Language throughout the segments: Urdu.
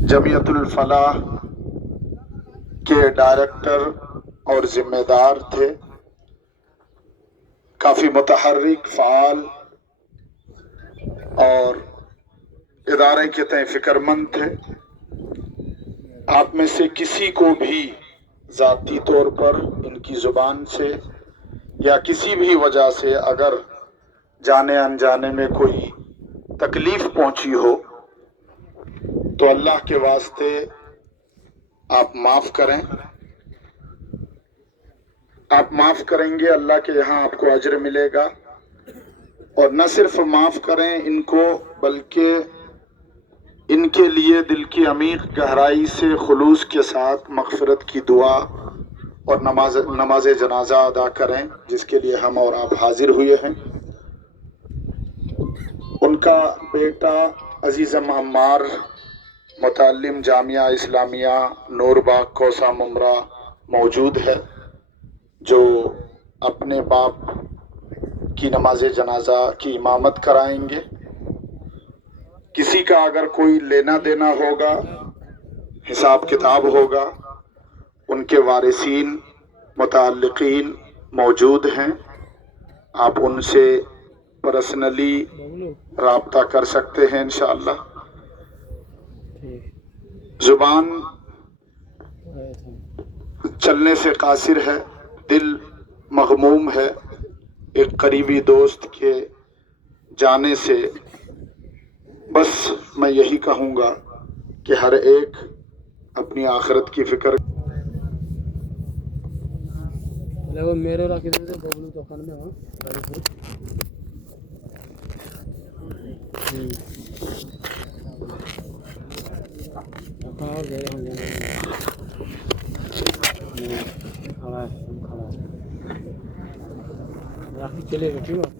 جمعیت الفلاح کے ڈائریکٹر اور ذمہ دار تھے، کافی متحرک، فعال اور ادارے کے تئیں فکر مند تھے۔ آپ میں سے کسی کو بھی ذاتی طور پر ان کی زبان سے یا کسی بھی وجہ سے اگر جانے انجانے میں کوئی تکلیف پہنچی ہو تو اللہ کے واسطے آپ معاف کریں۔ آپ معاف کریں گے، اللہ کے یہاں آپ کو اجر ملے گا، اور نہ صرف معاف کریں ان کو بلکہ ان کے لیے دل کی عمیق گہرائی سے خلوص کے ساتھ مغفرت کی دعا اور نماز جنازہ ادا کریں، جس کے لیے ہم اور آپ حاضر ہوئے ہیں۔ ان کا بیٹا عزیزم عمار متعلم جامعہ اسلامیہ نور باغ کوسہ ممرہ موجود ہے، جو اپنے باپ کی نماز جنازہ کی امامت کرائیں گے۔ کسی کا اگر کوئی لینا دینا ہوگا، حساب کتاب ہوگا، ان کے وارثین متعلقین موجود ہیں، آپ ان سے پرسنلی رابطہ کر سکتے ہیں انشاءاللہ۔ زبان چلنے سے قاصر ہے، دل مغموم ہے ایک قریبی دوست کے جانے سے۔ بس میں یہی کہوں گا کہ ہر ایک اپنی آخرت کی فکر چلے گا ٹھیک ہے۔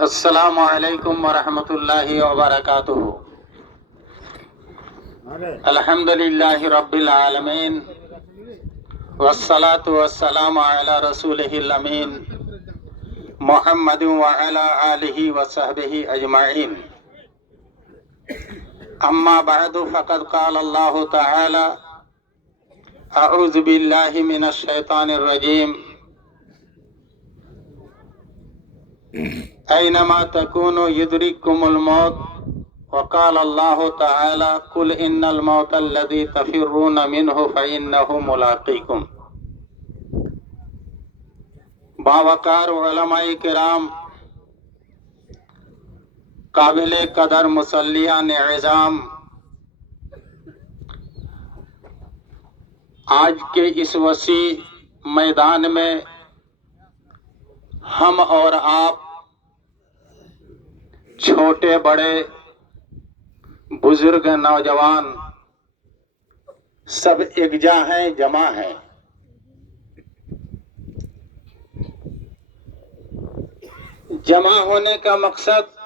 السلام علیکم ورحمۃ اللہ وبرکاتہ۔ الحمد للہ رب العالمین والصلاة والسلام علی رسولہ الامین محمد وعلی آلہ وصحبہ اجمعین۔ اما بعد فقد قال اللہ تعالی اعوذ باللہ من الشیطان الرجیم اینما تکونوا یدرککم الموت وقال اللہ تعالی قل ان الموت الذی تفرون منہ فإنہ ملاقیکم۔ باوقار علماء کرام، قابل قدر مصلیان عظام، آج کے اس وسیع میدان میں ہم اور آپ چھوٹے بڑے بزرگ نوجوان سب یکجا ہیں، جمع ہیں۔ جمع ہونے کا مقصد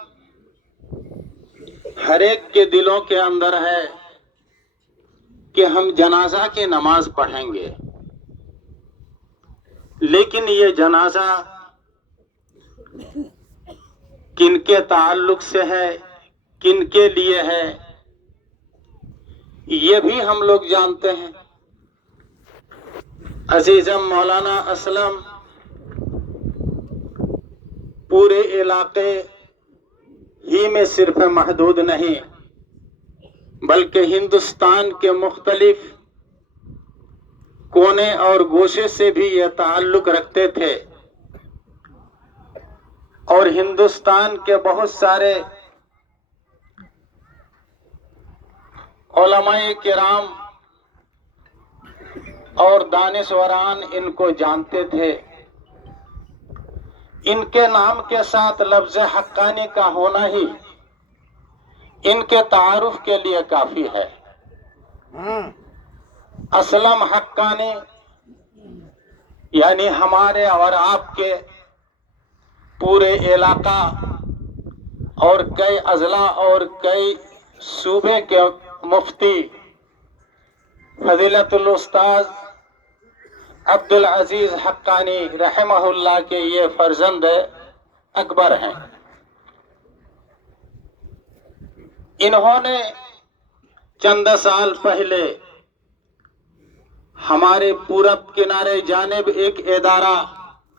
ہر ایک کے دلوں کے اندر ہے کہ ہم جنازہ کی نماز پڑھیں گے، لیکن یہ جنازہ کن کے تعلق سے ہے، کن کے لیے ہے، یہ بھی ہم لوگ جانتے ہیں۔ عزیزم مولانا اسلم پورے علاقے ہی میں صرف محدود نہیں بلکہ ہندوستان کے مختلف کونے اور گوشے سے بھی یہ تعلق رکھتے تھے، اور ہندوستان کے بہت سارے علماء کرام اور دانشوران ان کو جانتے تھے۔ ان کے نام کے ساتھ لفظ حقانی کا ہونا ہی ان کے تعارف کے لیے کافی ہے۔ اسلم حقانی یعنی ہمارے اور آپ کے پورے علاقہ اور کئی اضلاع اور کئی صوبے کے مفتی فضیلت الاستاذ عبدالعزیز حقانی رحمہ اللہ کے یہ فرزند اکبر ہیں. انہوں نے چند سال پہلے ہمارے پورب کنارے جانب ایک ادارہ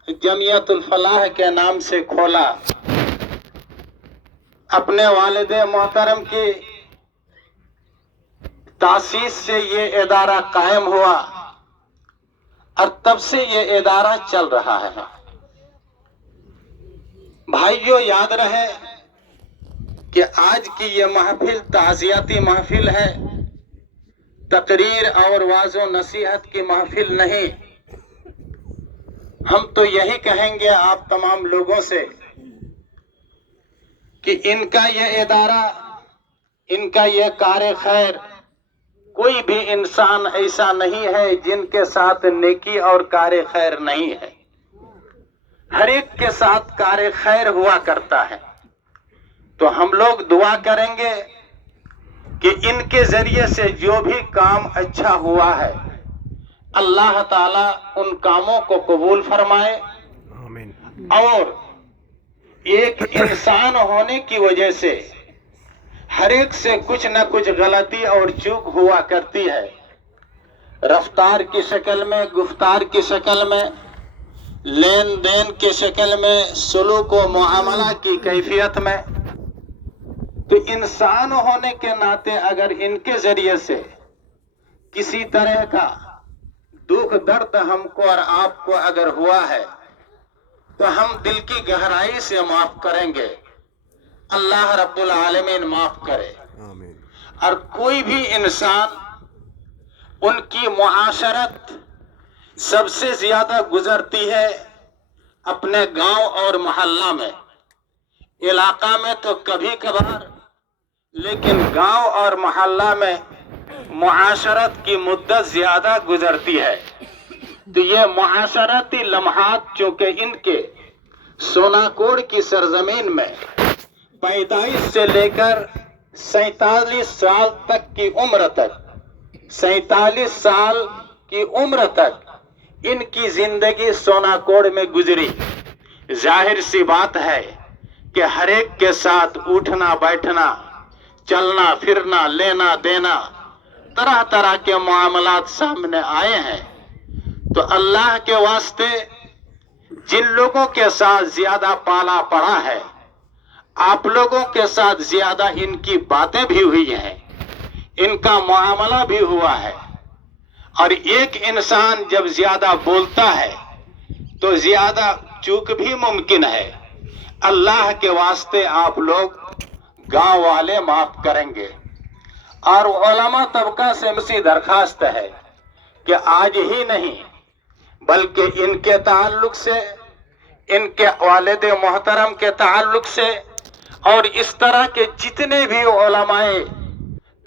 جمعیت الفلاح کے نام سے کھولا. اپنے والد محترم کی تاسیس سے یہ ادارہ قائم ہوا اور تب سے یہ ادارہ چل رہا ہے. بھائیوں، یاد رہے کہ آج کی یہ محفل تعزیتی محفل ہے، تقریر اور واعظ و نصیحت کی محفل نہیں. ہم تو یہی کہیں گے آپ تمام لوگوں سے کہ ان کا یہ ادارہ، ان کا یہ کار خیر، کوئی بھی انسان ایسا نہیں ہے جن کے ساتھ نیکی اور کار خیر نہیں ہے. ہر ایک کے ساتھ کار خیر ہوا کرتا ہے. تو ہم لوگ دعا کریں گے کہ ان کے ذریعے سے جو بھی کام اچھا ہوا ہے اللہ تعالیٰ ان کاموں کو قبول فرمائے. اور ایک انسان ہونے کی وجہ سے ہر ایک سے کچھ نہ کچھ غلطی اور چوک ہوا کرتی ہے، رفتار کی شکل میں، گفتار کی شکل میں، لین دین کی شکل میں، سلوک و معاملہ کی کیفیت میں. تو انسان ہونے کے ناطے اگر ان کے ذریعے سے کسی طرح کا دکھ درد ہم کو اور آپ کو اگر ہوا ہے تو ہم دل کی گہرائی سے معاف کریں گے. اللہ رب العالمین معاف کرے. اور کوئی بھی انسان ان کی معاشرت سب سے زیادہ گزرتی ہے اپنے گاؤں اور محلہ میں. علاقہ میں تو کبھی کبھار، لیکن گاؤں اور محلہ میں معاشرت کی مدت زیادہ گزرتی ہے. تو یہ معاشرتی لمحات چونکہ ان کے سوناکوڑ کی سرزمین میں پیدائش سے لے کر 47 سال تک کی عمر تک، 47 سال کی عمر تک ان کی زندگی سوناکوڑ میں گزری. ظاہر سی بات ہے کہ ہر ایک کے ساتھ اٹھنا بیٹھنا، چلنا پھرنا، لینا دینا، طرح طرح کے معاملات سامنے آئے ہیں. تو اللہ کے واسطے جن لوگوں کے ساتھ زیادہ پالا پڑا ہے، آپ لوگوں کے ساتھ زیادہ ان کی باتیں بھی ہوئی ہیں، ان کا معاملہ بھی ہوا ہے. اور ایک انسان جب زیادہ بولتا ہے تو زیادہ چوک بھی ممکن ہے. اللہ کے واسطے آپ لوگ گاؤں والے معاف کریں گے. اور علماء طبقہ سے مجھے درخواست ہے کہ آج ہی نہیں بلکہ ان کے تعلق سے، ان کے والد محترم کے تعلق سے، اور اس طرح کے جتنے بھی علماء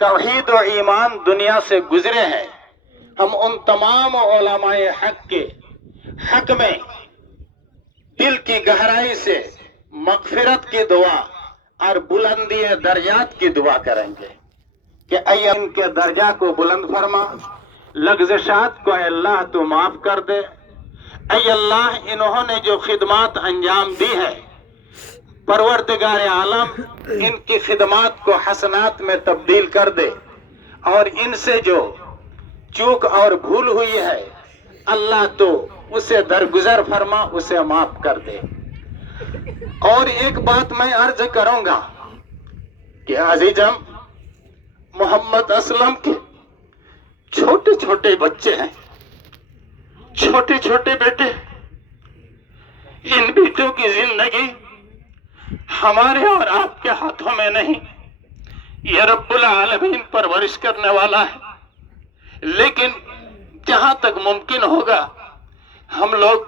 توحید و ایمان دنیا سے گزرے ہیں، ہم ان تمام علماء حق کے حق میں دل کی گہرائی سے مغفرت کی دعا اور بلندی درجات کی دعا کریں گے کہ اے ان کے درجہ کو بلند فرما، لغزشات کو اے اللہ تو معاف کر دے. اے اللہ، انہوں نے جو خدمات انجام دی ہے، پروردگار عالم ان کی خدمات کو حسنات میں تبدیل کر دے. اور ان سے جو چوک اور بھول ہوئی ہے اللہ تو اسے درگزر فرما، اسے معاف کر دے. اور ایک بات میں عرض کروں گا کہ عزیزم، محمد اسلم کے چھوٹے چھوٹے بچے ہیں، چھوٹے چھوٹے بیٹے. ان بیٹوں کی زندگی ہمارے اور آپ کے ہاتھوں میں نہیں، یہ رب العالمین پرورش کرنے والا ہے. لیکن جہاں تک ممکن ہوگا ہم لوگ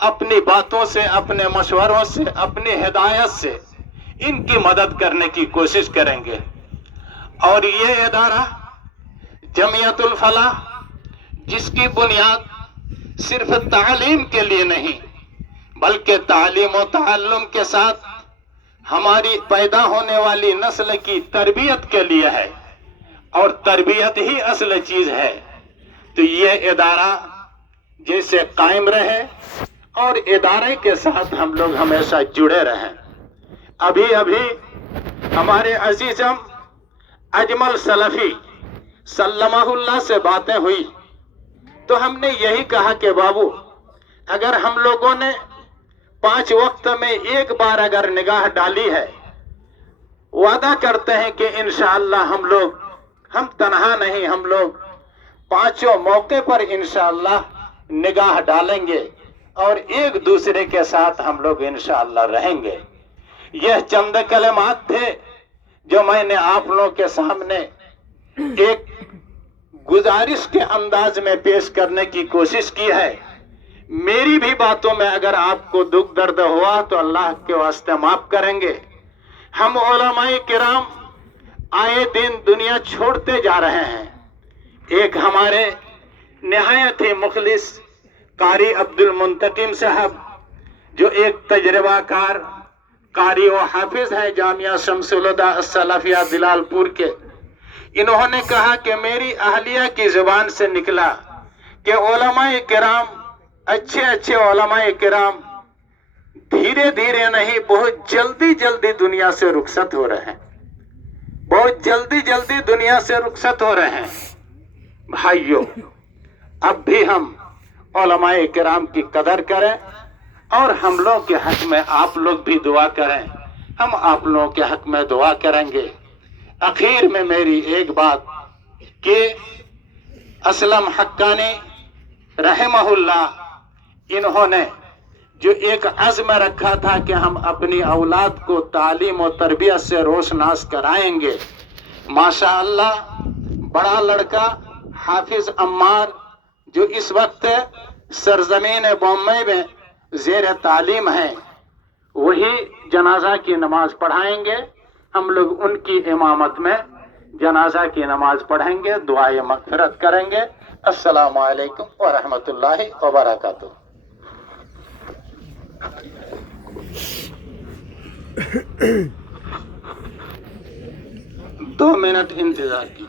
اپنی باتوں سے، اپنے مشوروں سے، اپنی ہدایت سے ان کی مدد کرنے کی کوشش کریں گے. اور یہ ادارہ جمعیت الفلاح جس کی بنیاد صرف تعلیم کے لیے نہیں بلکہ تعلیم و تعلم کے ساتھ ہماری پیدا ہونے والی نسل کی تربیت کے لیے ہے، اور تربیت ہی اصل چیز ہے۔ تو یہ ادارہ جیسے قائم رہے اور ادارے کے ساتھ ہم لوگ ہمیشہ جڑے رہیں۔ ابھی ہمارے عزیزم اجمل سلفی سلمہ اللہ سے باتیں ہوئی تو ہم نے یہی کہا کہ بابو، اگر ہم لوگوں نے 5 وقت میں ایک بار اگر نگاہ ڈالی ہے، وعدہ کرتے ہیں کہ انشاءاللہ ہم تنہا نہیں، ہم لوگ 5 موقع پر انشاءاللہ نگاہ ڈالیں گے اور ایک دوسرے کے ساتھ ہم لوگ انشاءاللہ رہیں گے۔ یہ چند کلمات تھے جو میں نے آپ لوگوں کے سامنے ایک گزارش کے انداز میں پیش کرنے کی کوشش کی ہے۔ میری بھی باتوں میں اگر آپ کو دکھ درد ہوا تو اللہ کے واسطے معاف کریں گے۔ ہم علماء کرام آئے دن دنیا چھوڑتے جا رہے ہیں۔ ایک ہمارے نہایت ہی مخلص قاری عبد المنتقم صاحب جو ایک تجربہ کار قاری و حافظ ہے جامعہ شمس الہدیٰ السلفیہ بلال پور کے، انہوں نے کہا کہ میری اہلیہ کی زبان سے نکلا کہ علماء کرام، اچھے علماء کرام دھیرے دھیرے نہیں، بہت جلدی دنیا سے رخصت ہو رہے ہیں، بہت جلدی دنیا سے رخصت ہو رہے ہیں۔ بھائیو، اب بھی ہم علماء کرام کی قدر کریں اور ہم لوگ کے حق میں آپ لوگ بھی دعا کریں، ہم آپ لوگوں کے حق میں دعا کریں گے۔ اخیر میں میری ایک بات کہ اسلم حقانی رحمہ اللہ، انہوں نے جو ایک عزم رکھا تھا کہ ہم اپنی اولاد کو تعلیم و تربیت سے روشناس کرائیں گے، ماشاءاللہ بڑا لڑکا حافظ عمار جو اس وقت سرزمین بومبئی میں زیر تعلیم ہے، وہی جنازہ کی نماز پڑھائیں گے۔ ہم لوگ ان کی امامت میں جنازہ کی نماز پڑھیں گے، دعائے مغفرت کریں گے۔ السلام علیکم ورحمۃ اللہ وبرکاتہ۔ 2 منٹ انتظار کی۔